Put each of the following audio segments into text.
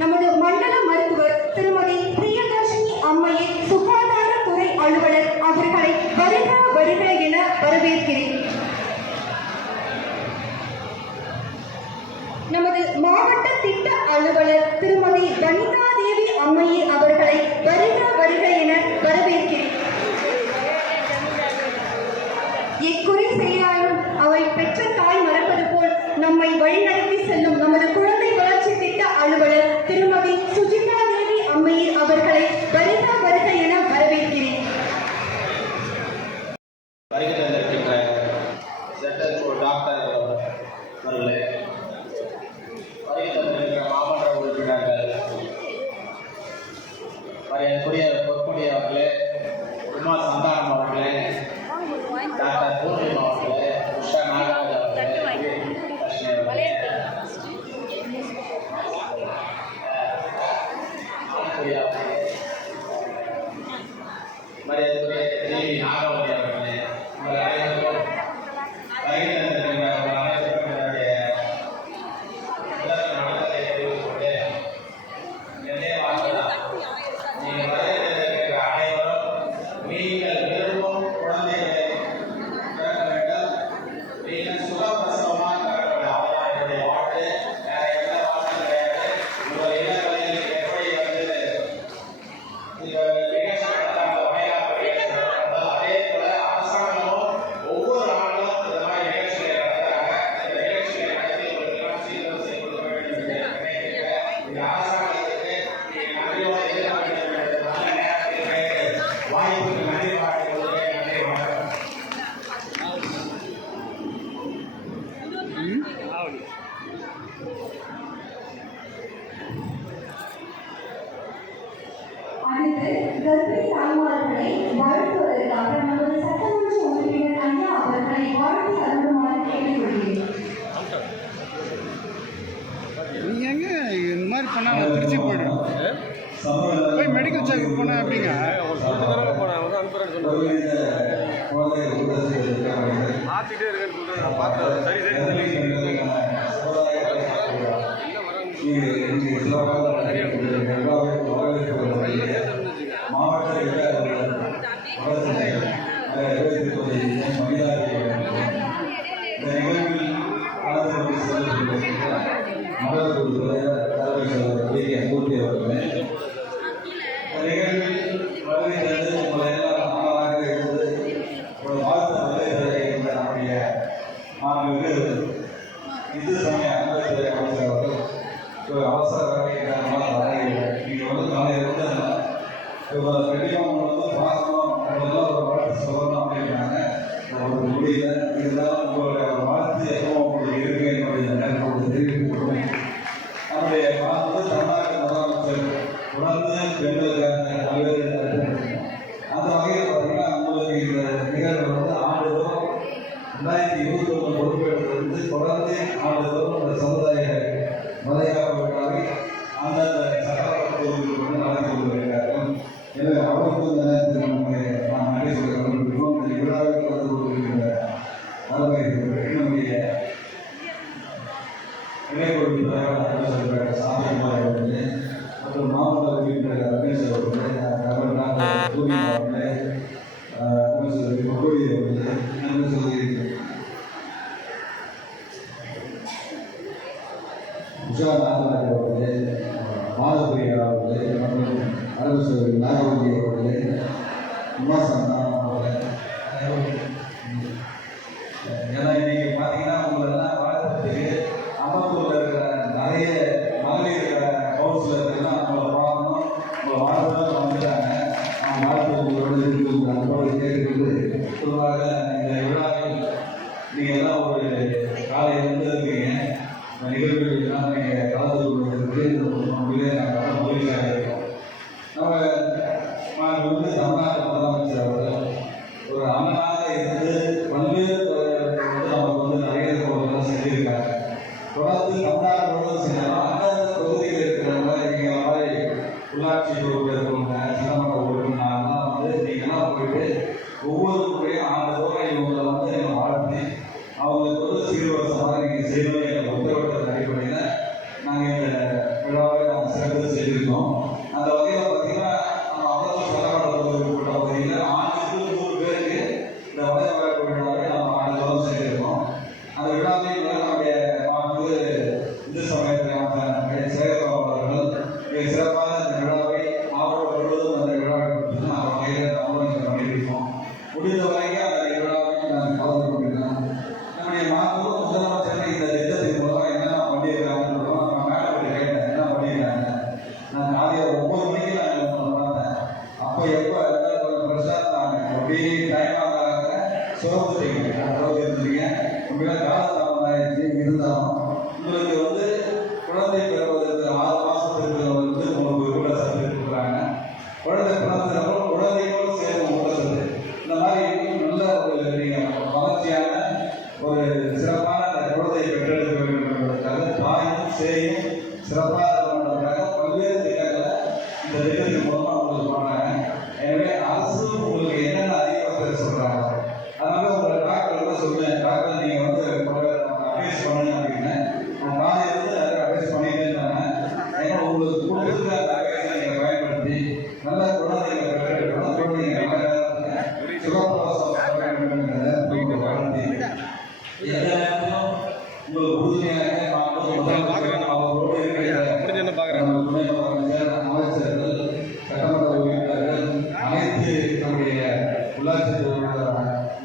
நமது மண்டல மருத்துவர் திருமதி பிரியதர்ஷினி அம்மையை சுகாதாரத்துறை அலுவலர் அவர்களை வருக வருக என வரவேற்கிறேன். நமது மாவட்ட திட்ட அலுவலர் திருமதி வனிதா தேவி அம்மையை அவர்களை வருக வருக என வரவேற்கிறேன். எக்குறை செய்தாலும் அவை பெற்ற தாய் மறப்பது போல் நம்மை வழிநடத்தி செல்லும் நமது குழந்தை வளர்ச்சி திட்ட அலுவலர் திருமதி சுஜிதா தேவி அம்மையை அவர்களை வருக வருக என வரவேற்கிறேன். மாவட்ட உறுப்பினர்கள், மரியாதைக்குரிய பொற்கொடி அவர்களே, உமா சந்தானம் அவர்களே, டாக்டர் பூர்ணிமா அவர்களே, உஷா நாகராஜ் அவர்களே, லட்சுமி அவர்களே, மரியாதைக்குரிய தேவி நாகவதி அவர்களே, உங்கள் அனைவருக்கும் கர்ப்பிணி தாய்மார்களை வாழ்த்துவதற்காக நமது சட்டமன்ற உறுப்பினர் ஐயா அவர்களை வாழ்த்தி அருளுமாறு கேட்டுக்கொள்கிறேன். நீங்க எங்க இந்த மாதிரி பண்ணா திருச்சி போயிடும் போய் மெடிக்கல் செக்அப் போனா அப்படிங்க மாத்திட்டே இருக்கேன்னு சொல்றேன். நான் பார்த்தேன். சரி இந்து சமய அறநிலையத்துறை அமைச்சர் அவர்கள் அவசர வேலை காரணமாக வரையில்லை. நீங்கள் வந்து காலையில் கண்டிப்பாக வந்து பார்க்கணும் அப்படிலாம் ஒரு வாழ்த்து சொல்லணும் அப்படின்னாங்க. ஒரு முடியல. இருந்தாலும் உங்களுடைய வாழ்த்து எப்போ உங்களுக்கு இருக்கு என்னுடைய நேரத்தை தெரிவிக்கணும். நம்முடைய பார்த்து தமிழ்நாடு முதலமைச்சர் உணர்ந்து பெண்களுக்கான பல்வேறு அந்த வகையில் பார்த்தீங்கன்னா உங்களுக்கு இந்த நிகழ்வு வந்து ஆண்டுதோறும் 2021 பொறுப்பேற்றிலிருந்து தொடர்ந்து ஆண்டுதோறும் இந்த சமுதாய மலையாள விழாவை அந்தந்த சட்டமன்ற தொகுதிகள் வந்து நடத்தி கொண்டிருக்கிறார்கள். எனவே அவருக்கும் இந்த நேரத்தில் நாம் நன்றி சொல்ல கொண்டிருக்கிறோம். இந்த விழாவில் கலந்து கொண்டிருக்கின்ற நம்முடைய இணையொழி தலைவர் சாமிக்குமார் அவர்களே மற்றும் மாவட்ட உறுப்பினர் ரமேஷ் அவர்களே, பூர்ணிமா அவர்களே, பொற்கொடி அவர்களே, உஷா நாகராஜ் அவர்களே, மாதப்பிரியா அவர்களே மற்றும் அரசு நாகவதி அவர்களே, உமா சந்தானம் அவர்களே. ஏன்னா இன்னைக்கு பார்த்தீங்கன்னா உங்களெல்லாம் வாழ்த்துறதுக்கு அமர்த்தூரில் இருக்கிற நிறைய மகளிர் கவுன்சிலர்கள்லாம் அவங்கள பார்க்கணும், உங்களை வாழ்த்துதான் வந்துட்டாங்க. அவங்க வாழ்த்து உங்களோட இருக்கிற அன்போடு கேட்டுக்கொண்டு பொதுவாக இந்த விழாவில் நீங்கள் எல்லாம் ஒரு காலையில் வந்து இருக்கீங்க. இந்த நிகழ்வுகள் எல்லாம் நீங்கள் கலந்து கொள்வதற்கு நம்மளே நாங்கள் மகிழ்ச்சியாக இருக்கோம். நம்ம வந்து தமிழ்நாட்டு முதலமைச்சர் அவர்கள் ஒரு அண்ணனாக இருந்து பல்வேறு துறைகளுக்கு வந்து நமக்கு வந்து நிறைய பொருட்கள் செஞ்சிருக்காங்க. தொடர்ந்து தமிழ்நாடு முழுவதும் செஞ்சாலும் அந்தந்த தொகுதியில் இருக்கிறவங்க நீங்கள் மாதிரி உள்ளாட்சி பொறுப்பு இருக்கவங்க சட்டமன்ற உறுப்பினர்லாம் வந்து நீங்கள்லாம் போயிட்டு ஒவ்வொரு முறையும் ஆண்டுதோறும் இவங்களை வந்து நீங்கள் வாழ்த்தி அவங்களுக்கு வந்து சீர்வரிசமாக நீங்கள் செய்யணும் என்ற உத்தரவிட்ட அடிப்படையில் செய்யும் சிறப்பாக பண்ணுறாங்க. பல்வேறு திட்டங்களை இந்த திட்டத்தின் மூலமா உங்களுக்கு பண்ணாங்க. எனவே அரசு உங்களுக்கு என்னென்ன அதிகமாக சொல்றாங்க, அதனால உங்களை டாக்டர் சொல்லுவேன், டாக்டர் நீங்க வந்து அட்வைஸ் பண்ணுங்க அப்படின்னு நான் காலையிலிருந்து நிறைய அட்வைஸ் பண்ணிட்டே இருந்தாங்க. ஏன்னா உங்களுக்கு கொடுத்துருக்க அந்த அட்வைஸை நீங்க பயன்படுத்தி நல்ல குழந்தைங்களை பெற்றெடுக்கணும், குழந்தைங்க நல்ல சுகப்பிரசவம் வளர்த்தி எந்த நேரத்திலும் உங்களுக்கு உறுதுணையாக அவரோடு இருக்கிற துணை முதலமைச்சர், அமைச்சர்கள், சட்டமன்ற உறுப்பினர்கள், அனைத்து நம்முடைய உள்ளாட்சி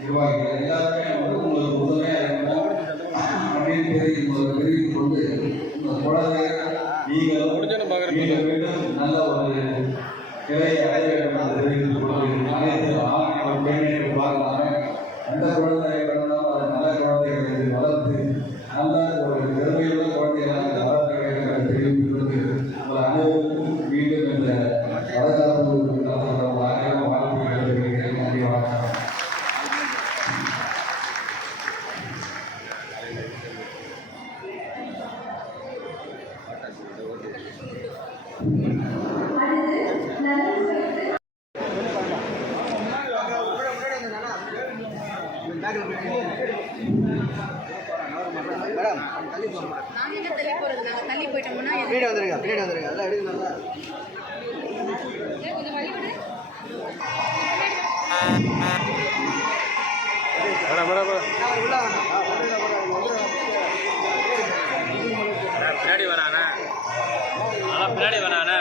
நிர்வாகிகள் எல்லாருமே வந்து உங்களுக்கு உறுதுணையாக இருக்கணும் அப்படின்னு உங்களுக்கு தெரிவித்துக் கொண்டு இந்த குழந்தை நீங்கள் மீண்டும் நல்ல ஒரு நிலையை அடைய வேண்டும் என்று தெரிவித்துக் கொண்டு அனைத்து ஆண்கள் பெண்கள் பார்க்கலாமே எந்த குழந்தை பிறந்தாலும் அது நல்ல குழந்தைகளை வளர்த்து நல்ல ஒரு திறமையுள்ள குழந்தைகளாக வளர்க்க வேண்டும் என்று தெரிவித்துக் கொண்டு உங்கள் அனைவருக்கும் மீண்டும் இந்த வளர்ப்பு ஆயிரம் வாழ்த்துக்களை தெரிவிக்கிறேன். நன்றி, வணக்கம். அடுத்து நலன் குறித்து நாங்க என்ன தள்ளி போறது, நாங்க தள்ளி போயிட்டோம்னா பின்னாடி வந்துருங்க எல்லாம் எடுங்க. கொஞ்சம் வழி விடு. பின்னாடி வேணாண்ணா, அதெல்லாம் பின்னாடி வேணாண்ணா,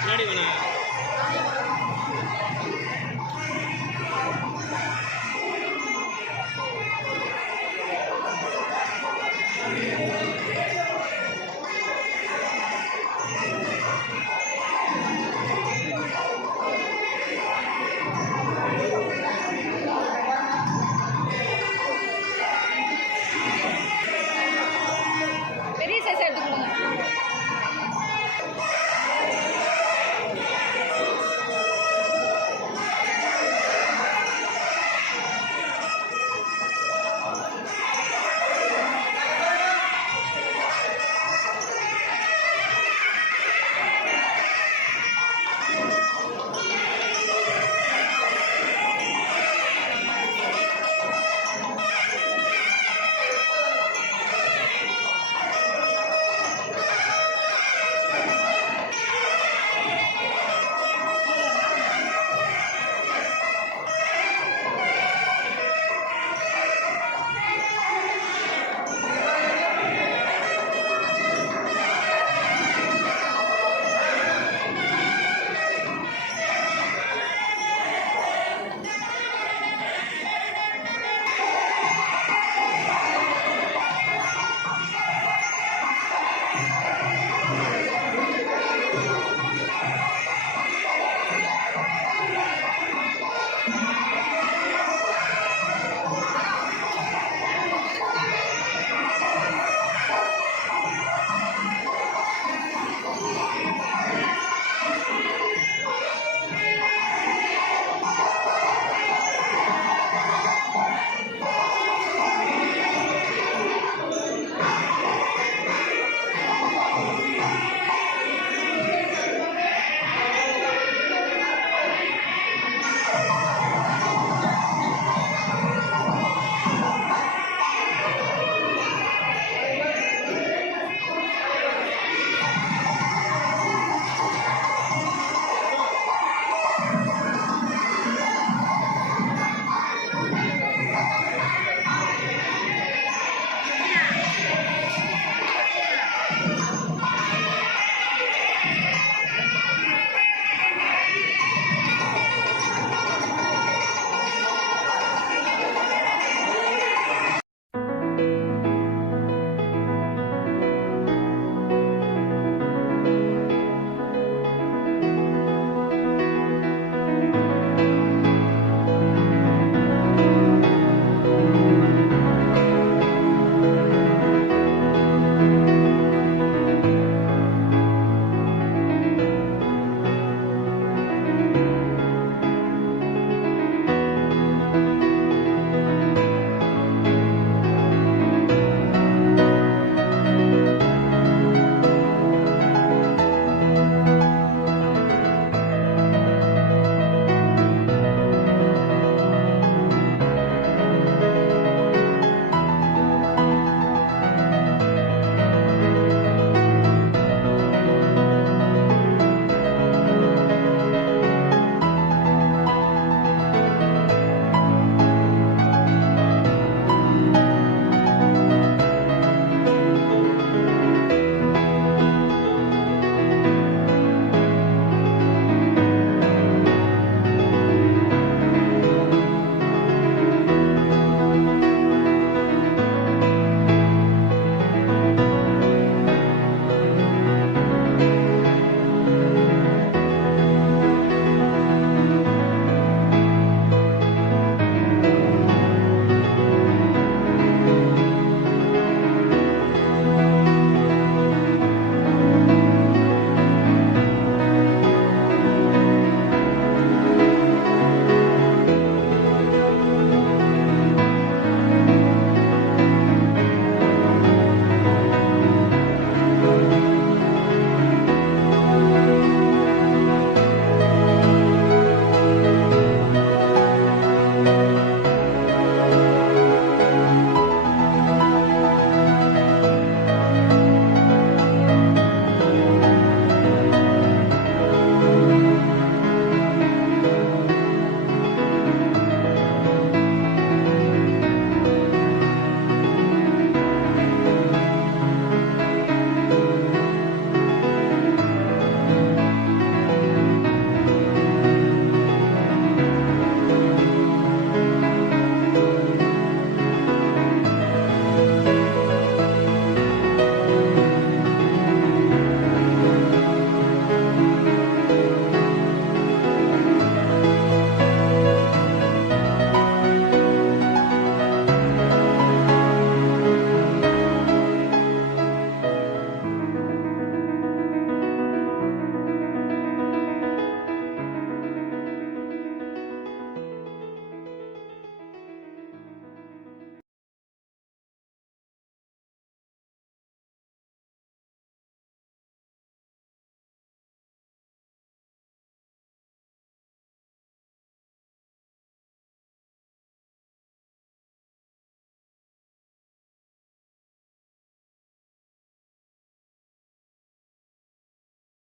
பின்னாடி வேணா.